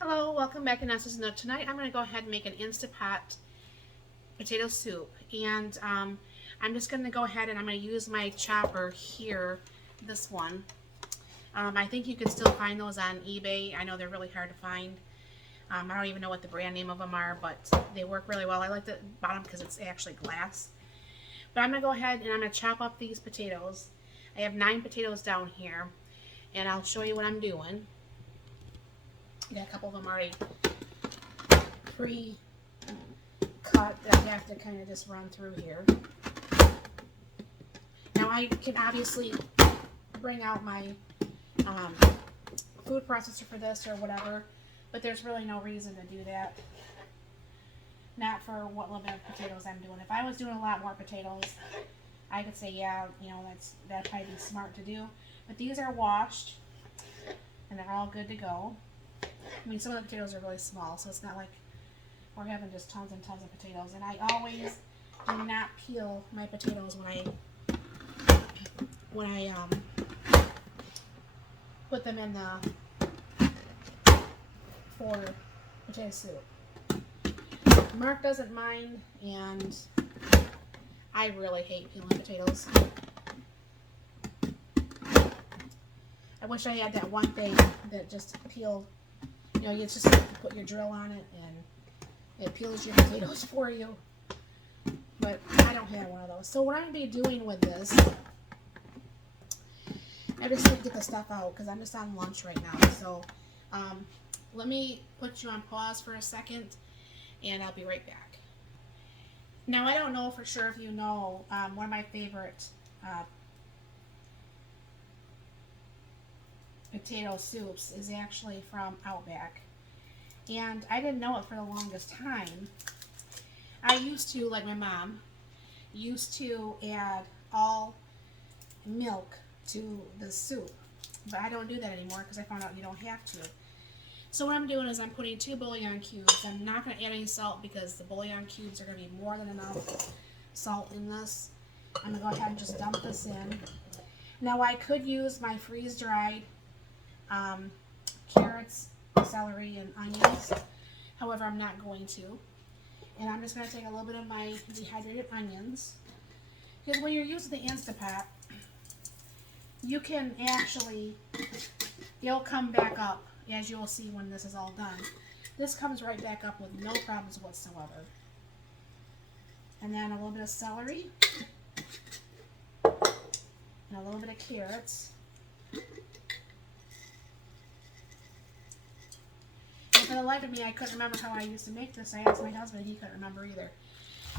Hello, welcome back to Nessa's Nook. Tonight I'm going to go ahead and make an Instapot potato soup. And I'm just going to go ahead and I'm going to use my chopper here, this one. I think you can still find those on eBay. I know they're really hard to find. I don't even know what the brand name of them are, but they work really well. I like the bottom because it's actually glass. But I'm going to go ahead and I'm going to chop up these potatoes. I have 9 potatoes down here, and I'll show you what I'm doing. I got a couple of them already pre-cut that I have to kind of just run through here. Now I can obviously bring out my food processor for this or whatever, but there's really no reason to do that. Not for what little bit of potatoes I'm doing. If I was doing a lot more potatoes, I could say, yeah, you know, that'd probably be smart to do. But these are washed, and they're all good to go. I mean, some of the potatoes are really small, so it's not like we're having just tons and tons of potatoes. And I always do not peel my potatoes when I put them in the for potato soup. Mark doesn't mind, and I really hate peeling potatoes. I wish I had that one thing that just peeled. You know, you just put your drill on it and it peels your potatoes for you. But I don't have one of those. So what I'm going to be doing with this, I just need to get the stuff out because I'm just on lunch right now. So let me put you on pause for a second and I'll be right back. Now I don't know for sure if you know, one of my favorite potato soups is actually from Outback. And I didn't know it for the longest time. I used to, like my mom, used to add all milk to the soup. But I don't do that anymore because I found out you don't have to. So what I'm doing is I'm putting 2 bullion cubes. I'm not going to add any salt because the bullion cubes are going to be more than enough salt in this. I'm going to go ahead and just dump this in. Now I could use my freeze-dried carrots, celery, and onions. However, I'm not going to. And I'm just going to take a little bit of my dehydrated onions. Because when you're using the Instapot, you can actually, it'll come back up, as you'll see when this is all done. This comes right back up with no problems whatsoever. And then a little bit of celery. And a little bit of carrots. For the life of me, I couldn't remember how I used to make this. I asked my husband, he couldn't remember either.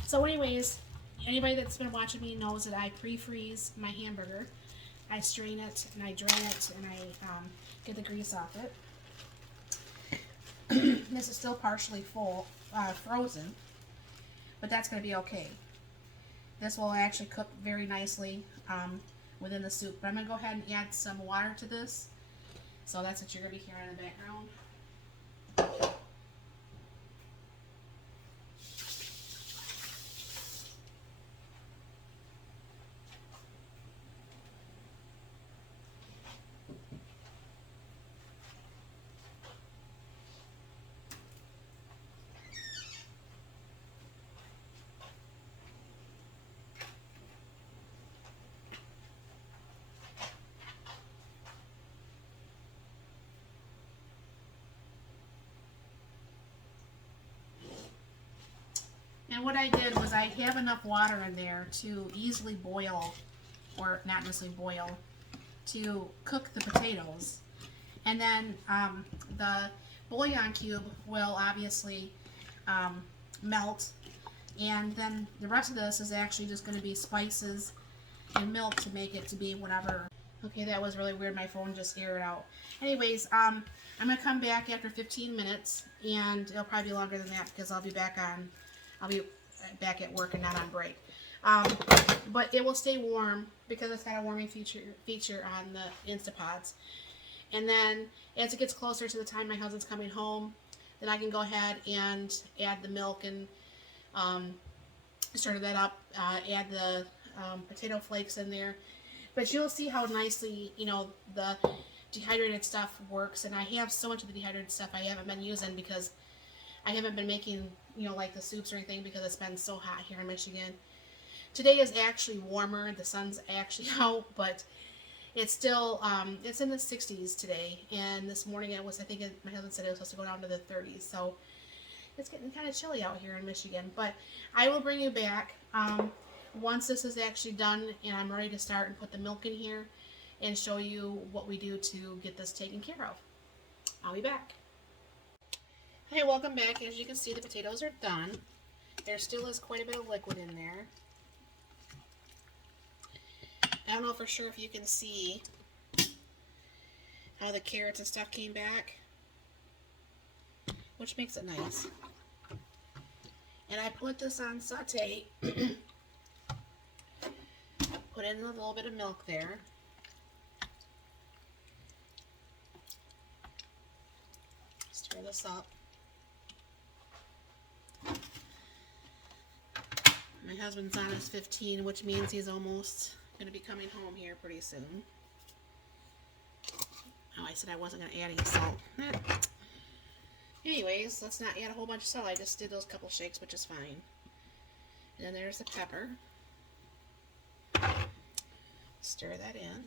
So anyways, anybody that's been watching me knows that I pre-freeze my hamburger. I strain it, and I drain it, and I get the grease off it. This is still partially frozen, but that's going to be okay. This will actually cook very nicely within the soup. But I'm going to go ahead and add some water to this. So that's what you're going to be hearing in the background. And what I did was I have enough water in there to easily boil, or not necessarily boil, to cook the potatoes. And then the bouillon cube will obviously melt. And then the rest of this is actually just going to be spices and milk to make it to be whatever. Okay, that was really weird. My phone just aired out. Anyways, I'm going to come back after 15 minutes, and it'll probably be longer than that because I'll be back at work and not on break. But it will stay warm because it's got a warming feature on the Instapots. And then as it gets closer to the time my husband's coming home, then I can go ahead and add the milk and stir that up, add the potato flakes in there. But you'll see how nicely, you know, the dehydrated stuff works, and I have so much of the dehydrated stuff I haven't been using because I haven't been making, like the soups or anything because it's been so hot here in Michigan. Today is actually warmer. The sun's actually out, but it's still, it's in the 60s today. And this morning it was, I think my husband said it was supposed to go down to the 30s. So it's getting kind of chilly out here in Michigan. But I will bring you back once this is actually done and I'm ready to start and put the milk in here and show you what we do to get this taken care of. I'll be back. Hey, welcome back. As you can see, the potatoes are done. There still is quite a bit of liquid in there. I don't know for sure if you can see how the carrots and stuff came back, which makes it nice. And I put this on saute. Put in a little bit of milk there. Stir this up. My husband's on his 15, which means he's almost going to be coming home here pretty soon. Oh, I said I wasn't going to add any salt. Anyways, let's not add a whole bunch of salt. I just did those couple shakes, which is fine. And then there's the pepper. Stir that in.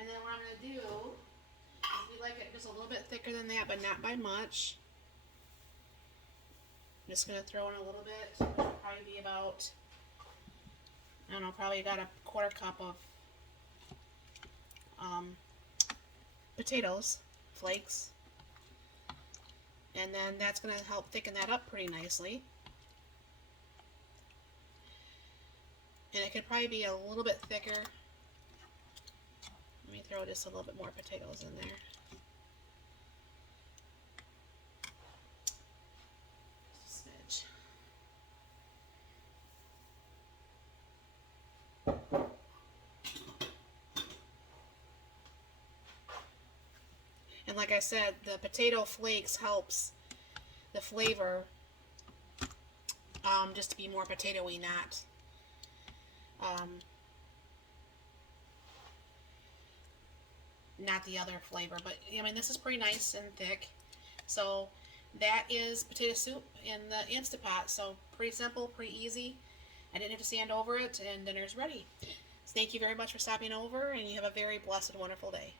And then what I'm going to do is we like it just a little bit thicker than that, but not by much. I'm just going to throw in a little bit. It'll probably be about, I don't know, probably got a quarter cup of potatoes, flakes. And then that's going to help thicken that up pretty nicely. And it could probably be a little bit thicker. Let me throw just a little bit more potatoes in there. And like I said, the potato flakes helps the flavor just to be more potatoey, not the other flavor. But I mean, this is pretty nice and thick. So that is potato soup in the Instapot. So pretty simple, pretty easy. I didn't have to stand over it, and dinner's ready. So thank you very much for stopping over, and you have a very blessed, wonderful day.